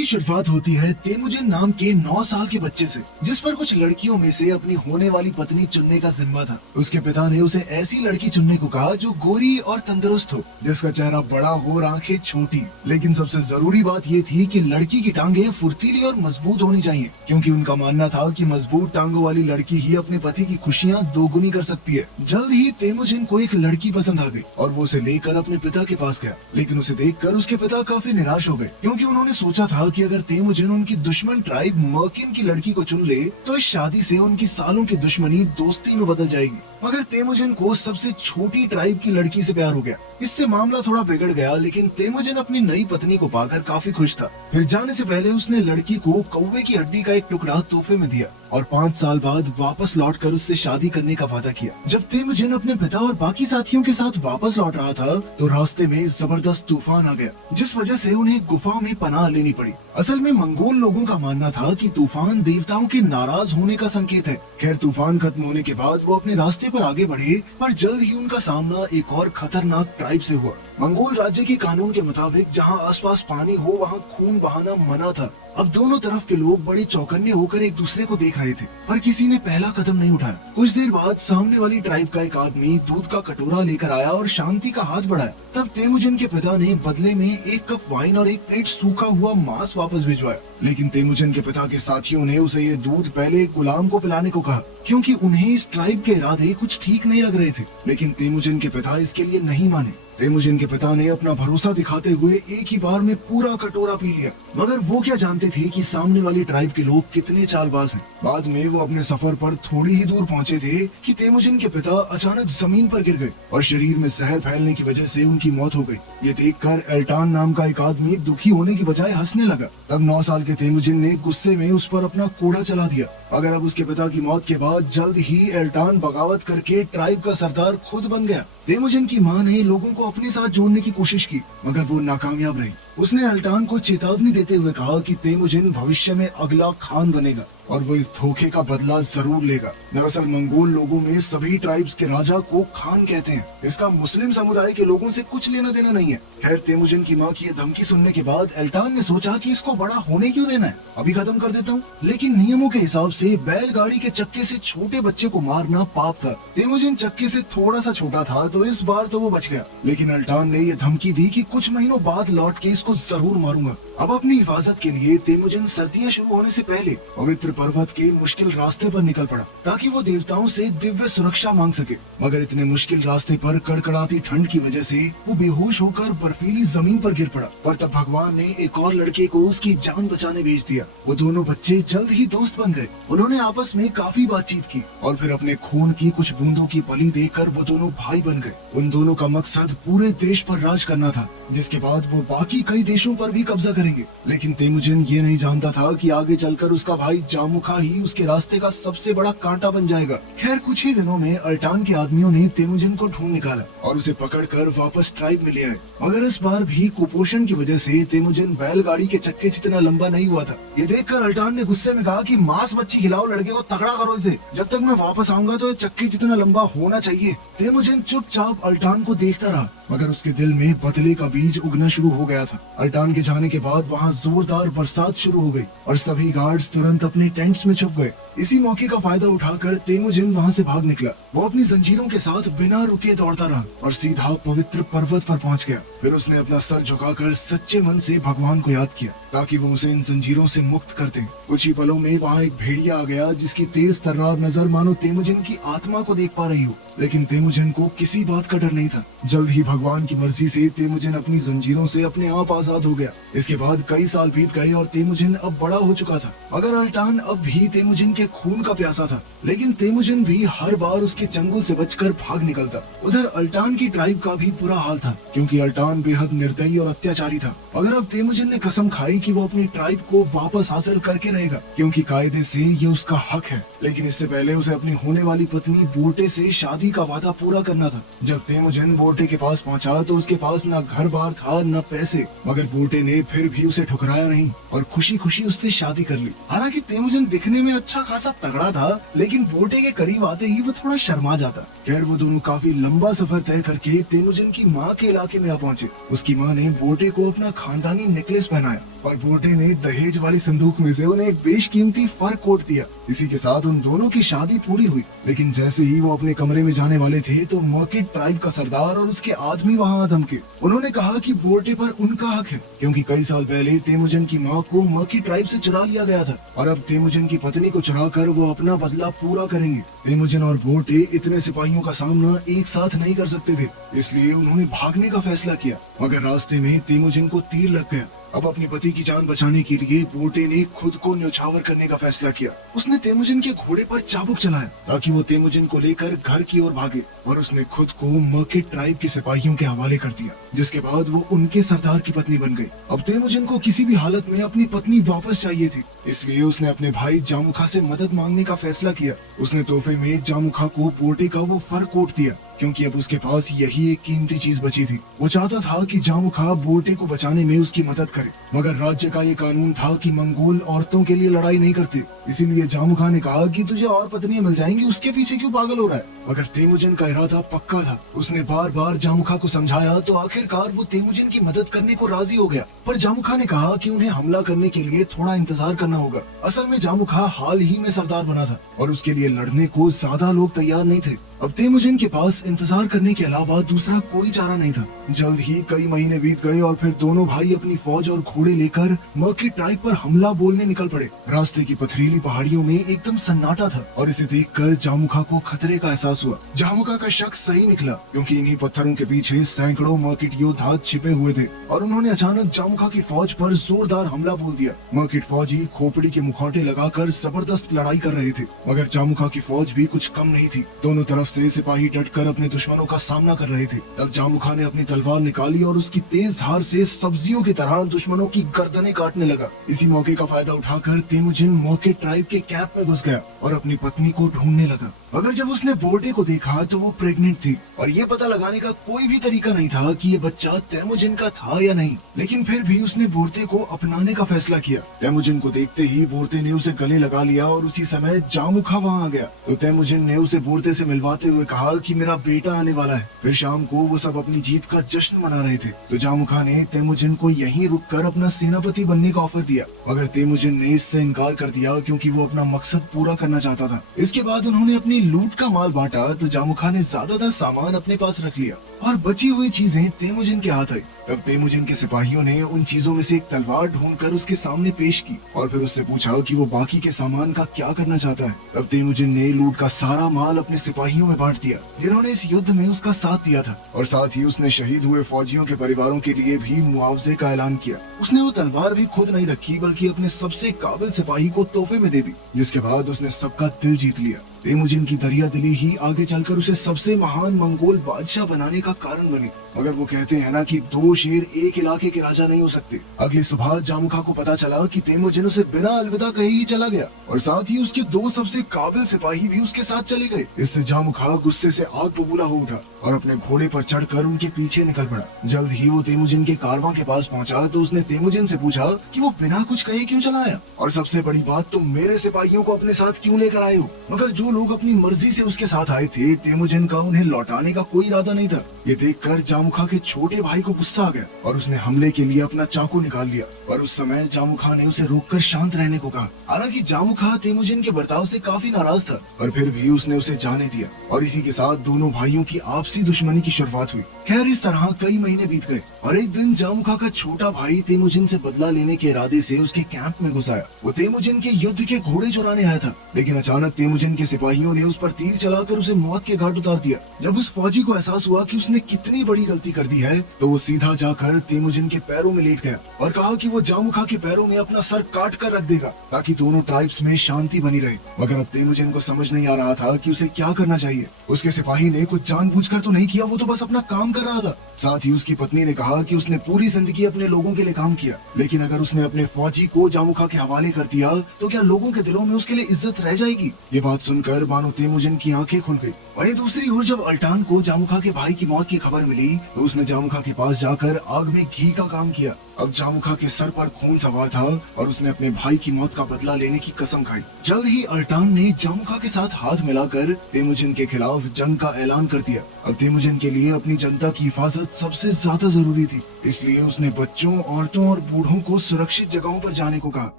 की शुरुआत होती है तेमुजिन नाम के 9 साल के बच्चे से, जिस पर कुछ लड़कियों में से अपनी होने वाली पत्नी चुनने का जिम्मा था। उसके पिता ने उसे ऐसी लड़की चुनने को कहा जो गोरी और तंदुरुस्त हो, जिसका चेहरा बड़ा हो और आंखें छोटी। लेकिन सबसे जरूरी बात ये थी कि लड़की की टांगे फुर्तीली और मजबूत होनी चाहिए, क्योंकि उनका मानना था कि मजबूत टांगों वाली लड़की ही अपने पति की खुशियाँ दोगुनी कर सकती है। जल्द ही तेमुजिन को एक लड़की पसंद आ गई और वो उसे लेकर अपने पिता के पास गया। लेकिन उसे देखकर उसके पिता काफी निराश हो गए, क्योंकि उन्होंने सोचा था कि अगर तेमुजिन उनकी दुश्मन ट्राइब मर्किन की लड़की को चुन ले तो इस शादी से उनकी सालों की दुश्मनी दोस्ती में बदल जाएगी। मगर तेमुजिन को सबसे छोटी ट्राइब की लड़की से प्यार हो गया। इससे मामला थोड़ा बिगड़ गया, लेकिन तेमुजिन अपनी नई पत्नी को पाकर काफी खुश था। फिर जाने से पहले उसने लड़की को कौवे की हड्डी का एक टुकड़ा तोहफे में दिया और 5 साल बाद वापस लौटकर उससे शादी करने का वादा किया। जब तेमुजिन अपने पिता और बाकी साथियों के साथ वापस लौट रहा था तो रास्ते में जबरदस्त तूफान आ गया, जिस वजह से उन्हें गुफा में पनाह लेनी पड़ी। असल में मंगोल लोगों का मानना था कि तूफान देवताओं के नाराज होने का संकेत है। खैर, तूफान खत्म होने के बाद वो अपने रास्ते पर आगे बढ़े, पर जल्द ही उनका सामना एक और खतरनाक ट्राइब से हुआ। मंगोल राज्य के कानून के मुताबिक जहाँ आसपास पानी हो वहाँ खून बहाना मना था। अब दोनों तरफ के लोग बड़े चौकन्ने होकर एक दूसरे को देख रहे थे, पर किसी ने पहला कदम नहीं उठाया। कुछ देर बाद सामने वाली ट्राइब का एक आदमी दूध का कटोरा लेकर आया और शांति का हाथ बढ़ाया। तब तेमुजिन के पिता ने बदले में 1 कप वाइन और 1 प्लेट सूखा हुआ मांस वापस भिजवाया। लेकिन तेमुजिन के पिता के साथियों ने उसे ये दूध पहले एक गुलाम को पिलाने को कहा, क्योंकि उन्हें इस ट्राइब के इरादे कुछ ठीक नहीं लग रहे थे। लेकिन तेमुजिन के पिता इसके लिए नहीं माने। तेमुजिन के पिता ने अपना भरोसा दिखाते हुए एक ही बार में पूरा कटोरा पी लिया। मगर वो क्या जानते थे कि सामने वाली ट्राइब के लोग कितने चालबाज हैं। बाद में वो अपने सफर पर थोड़ी ही दूर पहुंचे थे कि तेमुजिन के पिता अचानक जमीन पर गिर गए और शरीर में जहर फैलने की वजह से उनकी मौत हो गई। ये देखकर एल्टान नाम का एक आदमी दुखी होने की बजाय हंसने लगा। तब 9 साल के तेमुजिन ने गुस्से में उस पर अपना कोड़ा चला दिया। मगर अब उसके पिता की मौत के बाद जल्द ही एल्टान बगावत करके ट्राइब का सरदार खुद बन गया। तेमुजिन की मां ने लोगों को अपने साथ जोड़ने की कोशिश की, मगर वो नाकामयाब रही। उसने एल्टान को चेतावनी देते हुए कहा कि तेमुजिन भविष्य में अगला खान बनेगा और वो इस धोखे का बदला जरूर लेगा। दरअसल मंगोल लोगों में सभी ट्राइब्स के राजा को खान कहते हैं। इसका मुस्लिम समुदाय के लोगों से कुछ लेना देना नहीं है। खैर, तेमुजिन की मां की ये धमकी सुनने के बाद एल्टान ने सोचा कि इसको बड़ा होने क्यों देना है, अभी खत्म कर देता हूँ। लेकिन नियमों के हिसाब से बैलगाड़ी के चक्के से छोटे बच्चे को मारना पाप था। तेमुजिन चक्के से थोड़ा सा छोटा था तो इस बार तो वो बच गया। लेकिन एल्टान ने ये धमकी दी कि कुछ महीनों बाद लौट के इसको जरूर मारूंगा। अब अपनी हिफाजत के लिए तेमुजिन सर्दियां शुरू होने से पहले पवित्र पर्वत के मुश्किल रास्ते पर निकल पड़ा, ताकि वो देवताओं से दिव्य सुरक्षा मांग सके। मगर इतने मुश्किल रास्ते पर कड़कड़ाती ठंड की वजह से वो बेहोश होकर बर्फीली जमीन पर गिर पड़ा। पर तब भगवान ने एक और लड़के को उसकी जान बचाने भेज दिया। वो दोनों बच्चे जल्द ही दोस्त बन गए। उन्होंने आपस में काफी बातचीत की और फिर अपने खून की कुछ बूंदों की बलि देकर वो दोनों भाई बन गए। उन दोनों का मकसद पूरे देश पर राज करना था, जिसके बाद वो बाकी कई देशों पर भी कब्जा करेंगे। लेकिन तेमुजिन ये नहीं जानता था कि आगे चलकर उसका भाई जामुखा ही उसके रास्ते का सबसे बड़ा कांटा बन जाएगा। खैर, कुछ ही दिनों में अल्टान के आदमियों ने तेमुजिन को ढूंढ निकाला और उसे पकड़कर वापस ट्राइब में ले आए। मगर इस बार भी कुपोषण की वजह से तेमुजिन बैलगाड़ी के चक्के जितना लंबा नहीं हुआ था। ये देखकर अल्टान ने गुस्से में कहा कि मांस मच्छी खिलाओ, लड़के को तगड़ा करो इसे। जब तक मैं वापस आऊंगा तो ये चक्के जितना लंबा होना चाहिए। तेमुजिन चुपचाप अल्टान को देखता रहा, मगर उसके दिल में बदले का बीज उगना शुरू हो गया था। अल्टान के जाने के बाद वहाँ जोरदार बरसात शुरू हो गई और सभी गार्ड्स तुरंत अपने टेंट्स में छुप गए। इसी मौके का फायदा उठाकर तेमुजिन वहाँ से भाग निकला। वो अपनी जंजीरों के साथ बिना रुके दौड़ता रहा और सीधा पवित्र पर्वत पर पहुँच गया। फिर उसने अपना सर झुकाकर सच्चे मन से भगवान को याद किया, ताकि वो उसे इन जंजीरों से मुक्त कर दे। कुछ ही पलों में वहाँ एक भेड़िया आ गया, जिसकी तेज तर्रार नजर मानो तेमुजिन की आत्मा को देख पा रही हो। लेकिन तेमुजिन को किसी बात का डर नहीं था। जल्द ही भगवान की मर्जी से तेमुजिन अपनी जंजीरों से अपने आप आजाद हो गया। इसके बाद कई साल बीत गए और तेमुजिन अब बड़ा हो चुका था। मगर अल्टान अब भी तेमुजिन के खून का प्यासा था। लेकिन तेमुजिन भी हर बार उसके चंगुल से बचकर भाग निकलता। उधर अल्टान की ट्राइब का भी बुरा हाल था, क्योंकि अल्टान बेहद निर्दयी और अत्याचारी था। मगर अब तेमुजिन ने कसम खाई कि वो अपनी ट्राइब को वापस हासिल करके रहेगा, क्योंकि कायदे से ये उसका हक है। लेकिन इससे पहले उसे अपनी होने वाली पत्नी बोर्टे से शादी का वादा पूरा करना था। जब तेमुजिन बोर्टे के पास पहुंचा तो उसके पास न घर बार था न पैसे, मगर बोर्टे ने फिर भी उसे ठुकराया नहीं और खुशी खुशी उससे शादी कर ली। हालांकि तेमुजिन दिखने में अच्छा खासा तगड़ा था, लेकिन बोर्टे के करीब आते ही वो थोड़ा शर्मा जाता। खैर, वो दोनों काफी लंबा सफर तय करके तेमुजिन की माँ के इलाके में आ पहुंचे। उसकी माँ ने बोर्टे को अपना खानदानी नेकलेस पहनाया और बोटे ने दहेज वाली संदूक में से उन्हें एक बेशकीमती फर कोट दिया। इसी के साथ उन दोनों की शादी पूरी हुई। लेकिन जैसे ही वो अपने कमरे में जाने वाले थे तो मर्किट ट्राइब का सरदार और उसके आदमी वहाँ धमके। उन्होंने कहा कि बोटे पर उनका हक है, क्योंकि कई साल पहले तेमुजिन की माँ को मर्किट ट्राइब से चुरा लिया गया था और अब तेमुजिन की पत्नी को चुरा कर वो अपना बदला पूरा करेंगे। तेमुजिन और बोटे इतने सिपाहियों का सामना एक साथ नहीं कर सकते थे, इसलिए उन्होंने भागने का फैसला किया, मगर रास्ते में तेमुजिन को तीर लग गया। अब अपने पति की जान बचाने के लिए बोटे ने खुद को न्यौछावर करने का फैसला किया। उसने तेमुजिन के घोड़े पर चाबुक चलाया ताकि वो तेमुजिन को लेकर घर की ओर भागे और उसने खुद को मर्किट ट्राइब के सिपाहियों के हवाले कर दिया, जिसके बाद वो उनके सरदार की पत्नी बन गई। अब तेमुजिन को किसी भी हालत में अपनी पत्नी वापस चाहिए थी, इसलिए उसने अपने भाई जामुखा से मदद मांगने का फैसला किया। उसने तोहफे में जामुखा को बोटे का वो फर कोट दिया, क्योंकि अब उसके पास यही एक कीमती चीज बची थी। वो चाहता था कि जामुखा बोटे को बचाने में उसकी मदद करे, मगर राज्य का ये कानून था कि मंगोल औरतों के लिए लड़ाई नहीं करते। इसीलिए जामुखा ने कहा कि तुझे और पत्नियां मिल जाएंगी, उसके पीछे क्यों पागल हो रहा है। मगर तेमुजिन का इरादा पक्का था। उसने बार बार जामुखा को समझाया तो आखिरकार वो तेमुजिन की मदद करने को राजी हो गया। पर जामुखा ने कहा कि उन्हें हमला करने के लिए थोड़ा इंतजार करना होगा। असल में जामुखा हाल ही में सरदार बना था और उसके लिए लड़ने को ज्यादा लोग तैयार नहीं थे। अब तेमुजिन के पास इंतजार करने के अलावा दूसरा कोई चारा नहीं था। जल्द ही कई महीने बीत गए और फिर दोनों भाई अपनी फौज और घोड़े लेकर मर्किट ट्राइब पर हमला बोलने निकल पड़े। रास्ते की पथरीली पहाड़ियों में एकदम सन्नाटा था और इसे देखकर जामुखा को खतरे का एहसास हुआ। जामुखा का शक सही निकला, क्योंकि इन्हीं पत्थरों के पीछे सैकड़ों मर्किट योद्धा छिपे हुए थे और उन्होंने अचानक जामुखा की फौज पर जोरदार हमला बोल दिया। मर्किट फौजी खोपड़ी के मुखौटे लगाकर जबरदस्त लड़ाई कर रहे थे, मगर जामुखा की फौज भी कुछ कम नहीं थी। दोनों तरफ से सिपाही डटकर अपने दुश्मनों का सामना कर रहे थे। तब जामुखा ने अपनी तलवार निकाली और उसकी तेज धार से सब्जियों की तरह दुश्मनों की गर्दनें काटने लगा। इसी मौके का फायदा उठाकर तेमुजिन मर्किट ट्राइब के कैंप में घुस गया और अपनी पत्नी को ढूंढने लगा। मगर जब उसने बोटे को देखा तो वो प्रेग्नेंट थी और ये पता लगाने का कोई भी तरीका नहीं था कि ये बच्चा तेमुजिन का था या नहीं। लेकिन फिर भी उसने बोटे को अपनाने का फैसला किया। तेमुजिन को देखते ही बोटे ने उसे गले लगा लिया और उसी समय जामुखा वहाँ आ गया। तो तेमुजिन ने उसे बोटे से मिलवाते हुए कहा कि मेरा बेटा आने वाला है। फिर शाम को वो सब अपनी जीत का जश्न मना रहे थे। तो जामुखा ने तेमुजिन को यहीं रुककर अपना सेनापति बनने का ऑफर दिया, मगर तेमुजिन ने इससे इनकार कर दिया, क्योंकि वो अपना मकसद पूरा करना चाहता था। इसके बाद उन्होंने अपनी लूट का माल बांटा तो जामुखा ने ज्यादातर सामान अपने पास रख लिया और बची हुई चीजें तेमुजिन के हाथ आई। तब तेमुजिन के सिपाहियों ने उन चीजों में से एक तलवार ढूंढकर उसके सामने पेश की और फिर उससे पूछा कि वो बाकी के सामान का क्या करना चाहता है। तब तेमुजिन ने लूट का सारा माल अपने सिपाहियों में बांट दिया, जिन्होंने इस युद्ध में उसका साथ दिया था, और साथ ही उसने शहीद हुए फौजियों के परिवारों के लिए भी मुआवजे का ऐलान किया। उसने वो तलवार भी खुद नहीं रखी, बल्कि अपने सबसे काबिल सिपाही को तोहफे में दे दी, जिसके बाद उसने सबका दिल जीत लिया। तेमुजिन की दरिया दिली ही आगे चलकर उसे सबसे महान मंगोल बादशाह बनाने का कारण बनी। मगर वो कहते हैं ना कि दो शेर एक इलाके के राजा नहीं हो सकते। अगली सुबह जामुखा को पता चला कि तेमुजिन उसे बिना अलविदा कहे ही चला गया और साथ ही उसके दो सबसे काबिल सिपाही भी उसके साथ चले गए। इससे जामुखा गुस्से से आग बबूला हो उठा और अपने घोड़े पर चढ़कर उनके पीछे निकल पड़ा। जल्द ही वो तेमुजिन के कारवां के पास पहुंचा तो उसने तेमुजिन से पूछा कि वो बिना कुछ कहे क्यों चला आया, और सबसे बड़ी बात, तुम मेरे सिपाहियों को अपने साथ क्यों लेकर आए हो। मगर जो लोग अपनी मर्जी से उसके साथ आए थे, तेमुजिन का उन्हें लौटाने का कोई इरादा नहीं था। ये देखकर जामुखा के छोटे भाई को गुस्सा आ गया और उसने हमले के लिए अपना चाकू निकाल लिया, पर उस समय जामुखा ने उसे रोककर शांत रहने को कहा। हालांकि जामुखा तेमुजिन के बर्ताव से काफी नाराज था, पर फिर भी उसने उसे जाने दिया और इसी के साथ दोनों भाइयों की आपसी दुश्मनी की शुरुआत हुई। खैर, इस तरह कई महीने बीत गए और एक दिन जामुखा का छोटा भाई तेमुजिन से बदला लेने के इरादे से उसके कैंप में घुस आया। वो तेमुजिन के युद्ध के घोड़े चुराने आया था, लेकिन अचानक तेमुजिन के सिपाहियों ने उस पर तीर चलाकर उसे मौत के घाट उतार दिया। जब उस फौजी को एहसास हुआ कि उसने कितनी बड़ी गलती कर दी है, तो वो सीधा जाकर तेमुजिन के पैरों में लेट गया और कहा कि वो जामुखा के पैरों में अपना सर काट कर रख देगा ताकि दोनों ट्राइब्स में शांति बनी रहे। मगर अब तेमुजिन को समझ नहीं आ रहा था कि उसे क्या करना चाहिए। उसके सिपाही ने कुछ जानबूझकर तो नहीं किया, वो तो बस अपना काम कर रहा था। साथ ही उसकी पत्नी ने कहा कि उसने पूरी जिंदगी अपने लोगों के लिए काम किया, लेकिन अगर उसने अपने फौजी को जामुखा के हवाले कर दिया तो क्या लोगों के दिलों में उसके लिए इज्जत रह जाएगी। ये बात सुनकर मानो तेमुजिन की आंखें खुल गई वहीं दूसरी ओर जब अल्टान को जामुखा के भाई की मौत की खबर मिली तो उसने जामुखा के पास जाकर आग में घी का काम किया। अब जामुखा के सर पर खून सवार था और उसने अपने भाई की मौत का बदला लेने की कसम खाई। जल्द ही अल्टान ने जामुखा के साथ हाथ मिलाकर तेमुजिन के खिलाफ जंग का ऐलान कर दिया। अब तेमुजिन के लिए अपनी जनता की हिफाजत सबसे ज्यादा जरूरी थी, इसलिए उसने बच्चों, औरतों और बूढ़ों को सुरक्षित जगहों पर जाने को कहा।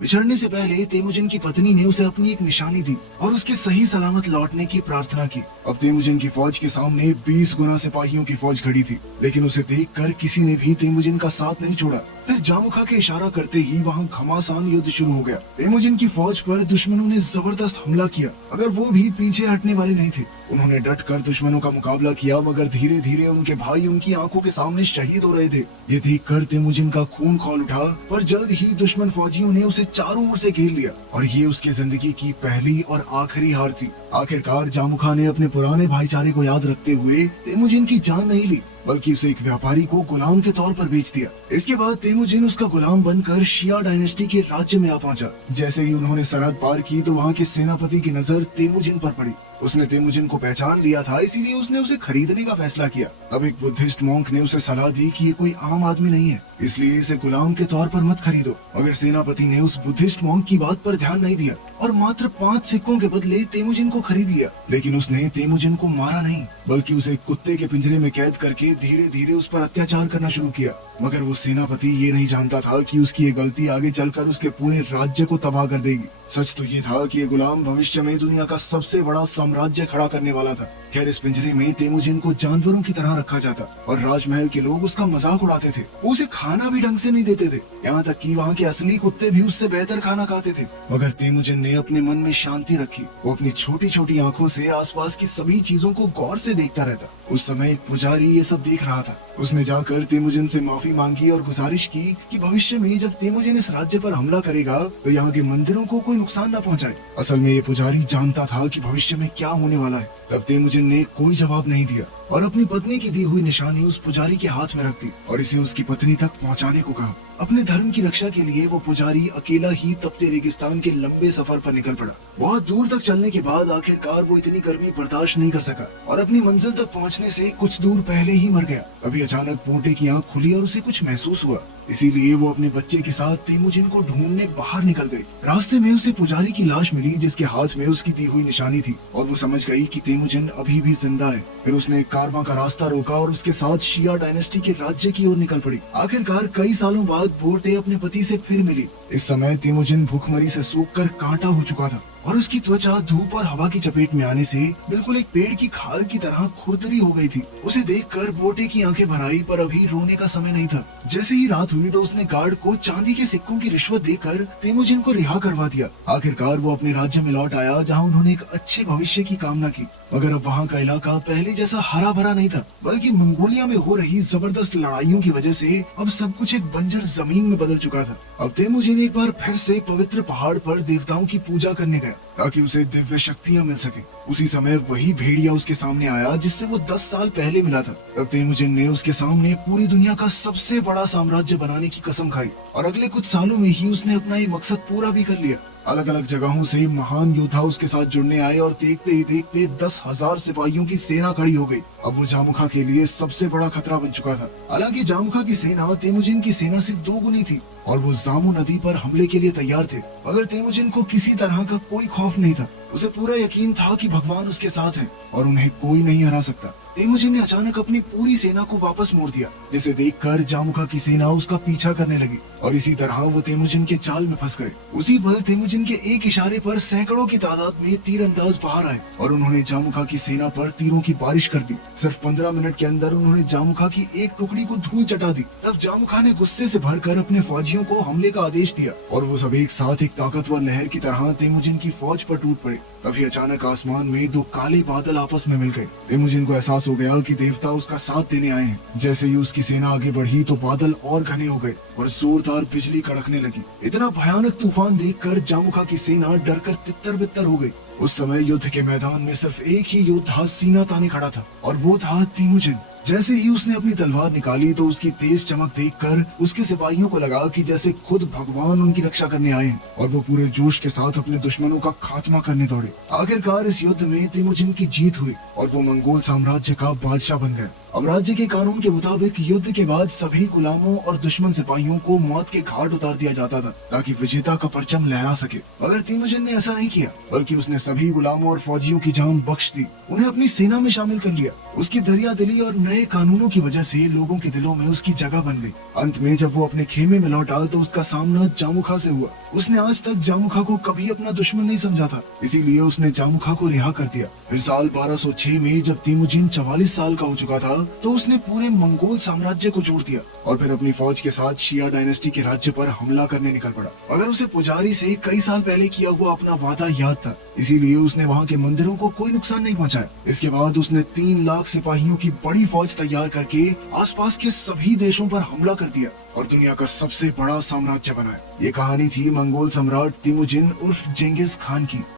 बिछड़ने से पहले तेमुजिन की पत्नी ने उसे अपनी एक निशानी दी और उसके सही सलामत लौटने की प्रार्थना की। अब तेमुजिन की फौज के सामने 20 गुना सिपाहियों की फौज खड़ी थी, लेकिन उसे देखकर किसी ने भी तेमुजिन का साथ नहीं छोड़ा। फिर जामुखा के इशारा करते ही वहाँ घमासान युद्ध शुरू हो गया। तेमुजिन की फौज पर दुश्मनों ने जबरदस्त हमला किया, मगर वो भी पीछे हटने वाले नहीं थे। उन्होंने डट कर दुश्मनों का मुकाबला किया, मगर धीरे धीरे उनके भाई उनकी आंखों के सामने शहीद हो रहे थे। ये देखकर तेमुजिन का खून खौल उठा, पर जल्द ही दुश्मन फौजियों ने उसे चारों ओर से घेर लिया और ये उसकी जिंदगी की पहली और आखिरी हार थी। आखिरकार जामुखा ने अपने पुराने भाईचारे को याद रखते हुए तेमुजिन की जान नहीं ली, बल्कि उसे एक व्यापारी को गुलाम के तौर पर बेच दिया। इसके बाद तेमुजिन उसका गुलाम बनकर शिया डायनेस्टी के राज्य में आ पहुंचा। जैसे ही उन्होंने सरहद पार की तो वहाँ के सेनापति की नजर तेमुजिन पर पड़ी। उसने तेमुजिन को पहचान लिया था, इसीलिए उसने उसे खरीदने का फैसला किया। अब एक बुद्धिस्ट मॉन्क ने उसे सलाह दी कि ये कोई आम आदमी नहीं है, इसलिए इसे गुलाम के तौर पर मत खरीदो। मगर सेनापति ने उस बुद्धिस्ट मॉन्क की बात पर ध्यान नहीं दिया और मात्र 5 सिक्कों के बदले तेमुजिन को खरीद लिया। लेकिन उसने तेमुजिन को मारा नहीं, बल्कि उसे कुत्ते के पिंजरे में कैद करके धीरे धीरे उस पर अत्याचार करना शुरू किया। मगर वो सेनापति ये नहीं जानता था कि उसकी ये गलती आगे चलकर उसके पूरे राज्य को तबाह कर देगी। सच तो ये था कि ये गुलाम भविष्य में दुनिया का सबसे बड़ा साम्राज्य खड़ा करने वाला था। खैर, इस पिंजरे में तेमुजिन को जानवरों की तरह रखा जाता और राजमहल के लोग उसका मजाक उड़ाते थे। वो उसे खाना भी ढंग से नहीं देते थे, यहाँ तक कि वहाँ के असली कुत्ते भी उससे बेहतर खाना खाते थे। मगर तेमुजिन ने अपने मन में शांति रखी। वो अपनी छोटी छोटी आंखों से आसपास की सभी चीजों को गौर से देखता रहता। उस समय एक पुजारी ये सब देख रहा था। उसने जाकर तेमुजिन से माफी मांगी और गुजारिश की कि भविष्य में जब तेमुजिन इस राज्य पर हमला करेगा तो यहाँ के मंदिरों को कोई नुकसान न पहुँचाए। असल में ये पुजारी जानता था कि भविष्य में क्या होने वाला है। तब तेमुजिन ने कोई जवाब नहीं दिया और अपनी पत्नी की दी हुई निशानी उस पुजारी के हाथ में रख दी और इसे उसकी पत्नी तक पहुंचाने को कहा। अपने धर्म की रक्षा के लिए वो पुजारी अकेला ही तपते रेगिस्तान के लंबे सफर पर निकल पड़ा। बहुत दूर तक चलने के बाद आखिरकार वो इतनी गर्मी बर्दाश्त नहीं कर सका और अपनी मंजिल तक पहुंचने से कुछ दूर पहले ही मर गया। अभी अचानक पोटे की आंख खुली और उसे कुछ महसूस हुआ, इसीलिए वो अपने बच्चे के साथ तेमुजिन को ढूंढने बाहर निकल गई। रास्ते में उसे पुजारी की लाश मिली जिसके हाथ में उसकी दी हुई निशानी थी और वो समझ गई कि तेमुजिन अभी भी जिंदा है। फिर उसने एक कारवां का रास्ता रोका और उसके साथ शिया डायनेस्टी के राज्य की ओर निकल पड़ी। आखिरकार कई सालों बाद बोटे अपने पति से फिर मिली। इस समय तेमुजिन भूखमरी से सूखकर कांटा हो चुका था और उसकी त्वचा धूप और हवा की चपेट में आने से बिल्कुल एक पेड़ की खाल की तरह खुरदरी हो गई थी। उसे देखकर बोटे की आंखें भर आई, पर अभी रोने का समय नहीं था। जैसे ही रात हुई तो उसने गार्ड को चांदी के सिक्कों की रिश्वत देकर तेमुजिन को रिहा करवा दिया। आखिरकार वो अपने राज्य में लौट आया जहाँ उन्होंने एक अच्छे भविष्य की कामना की। मगर अब वहाँ का इलाका पहले जैसा हरा भरा नहीं था, बल्कि मंगोलिया में हो रही जबरदस्त लड़ाइयों की वजह से अब सब कुछ एक बंजर जमीन में बदल चुका था। अब तेमुजिन एक बार फिर से पवित्र पहाड़ पर देवताओं की पूजा करने गया ताकि उसे दिव्य शक्तियाँ मिल सके। उसी समय वही भेड़िया उसके सामने आया जिससे वो 10 साल पहले मिला था। तब तेमुजिन ने उसके सामने पूरी दुनिया का सबसे बड़ा साम्राज्य बनाने की कसम खाई और अगले कुछ सालों में ही उसने अपना ये मकसद पूरा भी कर लिया। अलग अलग जगहों से महान योद्धा उसके साथ जुड़ने आए और देखते ही देखते 10,000 सिपाहियों की सेना खड़ी हो गई। अब वो जामुखा के लिए सबसे बड़ा खतरा बन चुका था। हालांकि जामुखा की सेना तेमुजिन की सेना से 2 गुनी थी और वो जामू नदी पर हमले के लिए तैयार थे। मगर तेमुजिन को किसी तरह का कोई खौफ नहीं था। उसे पूरा यकीन था कि भगवान उसके साथ है और उन्हें कोई नहीं हरा सकता। तेमुजिन ने अचानक अपनी पूरी सेना को वापस मोड़ दिया, जिसे देखकर जामुखा की सेना उसका पीछा करने लगी और इसी तरह वो तेमुजिन के जाल में फंस गए। उसी पल तेमुजिन के एक इशारे पर सैकड़ों की तादाद में तीरंदाज बाहर आए और उन्होंने जामुखा की सेना पर तीरों की बारिश कर दी। सिर्फ 15 मिनट के अंदर उन्होंने जामुखा की एक टुकड़ी को धूल चटा दी। तब जामुखा ने गुस्से से भरकर अपने फौजियों को हमले का आदेश दिया और वो सब एक साथ एक ताकतवर लहर की तरह तेमुजिन की फौज पर टूट पड़े। तभी अचानक आसमान में 2 काले बादल आपस में मिल गए। तेमुजिन को एहसास हो गया कि देवता उसका साथ देने आए हैं। जैसे ही उसकी सेना आगे बढ़ी तो बादल और घने हो गए और जोरदार बिजली कड़कने लगी। इतना भयानक तूफान देखकर जामुखा की सेना डरकर तितर बितर हो गई। उस समय युद्ध के मैदान में सिर्फ एक ही योद्धा सीना ताने खड़ा था और वो था तेमुजिन। जैसे ही उसने अपनी तलवार निकाली तो उसकी तेज चमक देखकर उसके सिपाहियों को लगा कि जैसे खुद भगवान उनकी रक्षा करने आए हैं और वो पूरे जोश के साथ अपने दुश्मनों का खात्मा करने दौड़े। आखिरकार इस युद्ध में तेमुजिन की जीत हुई और वो मंगोल साम्राज्य का बादशाह बन गया। अब राज्य के कानून के मुताबिक युद्ध के बाद सभी गुलामों और दुश्मन सिपाहियों को मौत के घाट उतार दिया जाता था ताकि विजेता का परचम लहरा सके। मगर तेमुजिन ने ऐसा नहीं किया, बल्कि उसने सभी गुलामों और फौजियों की जान बख्श दी, उन्हें अपनी सेना में शामिल कर लिया। उसकी दरिया दिली और नए कानूनों की वजह से लोगों के दिलों में उसकी जगह बन गई। अंत में जब वो अपने खेमे में लौटा तो उसका सामना जामुखा से हुआ। उसने आज तक जामुखा को कभी अपना दुश्मन नहीं समझा था, इसीलिए उसने जामुखा को रिहा कर दिया। फिर साल 1206 में जब तेमुजिन 44 साल का हो चुका था तो उसने पूरे मंगोल साम्राज्य को जोड़ दिया और फिर अपनी फौज के साथ शिया डायनेस्टी के राज्य पर हमला करने निकल पड़ा। मगर उसे पुजारी से कई साल पहले किया हुआ अपना वादा याद था, इसीलिए उसने वहाँ के मंदिरों को कोई नुकसान नहीं पहुँचाया। इसके बाद उसने 3 लाख सिपाहियों की बड़ी फौज तैयार करके आसपास के सभी देशों पर हमला कर दिया और दुनिया का सबसे बड़ा साम्राज्य बनाया। ये कहानी थी मंगोल सम्राट तेमुजिन उर्फ चंगेज खान की।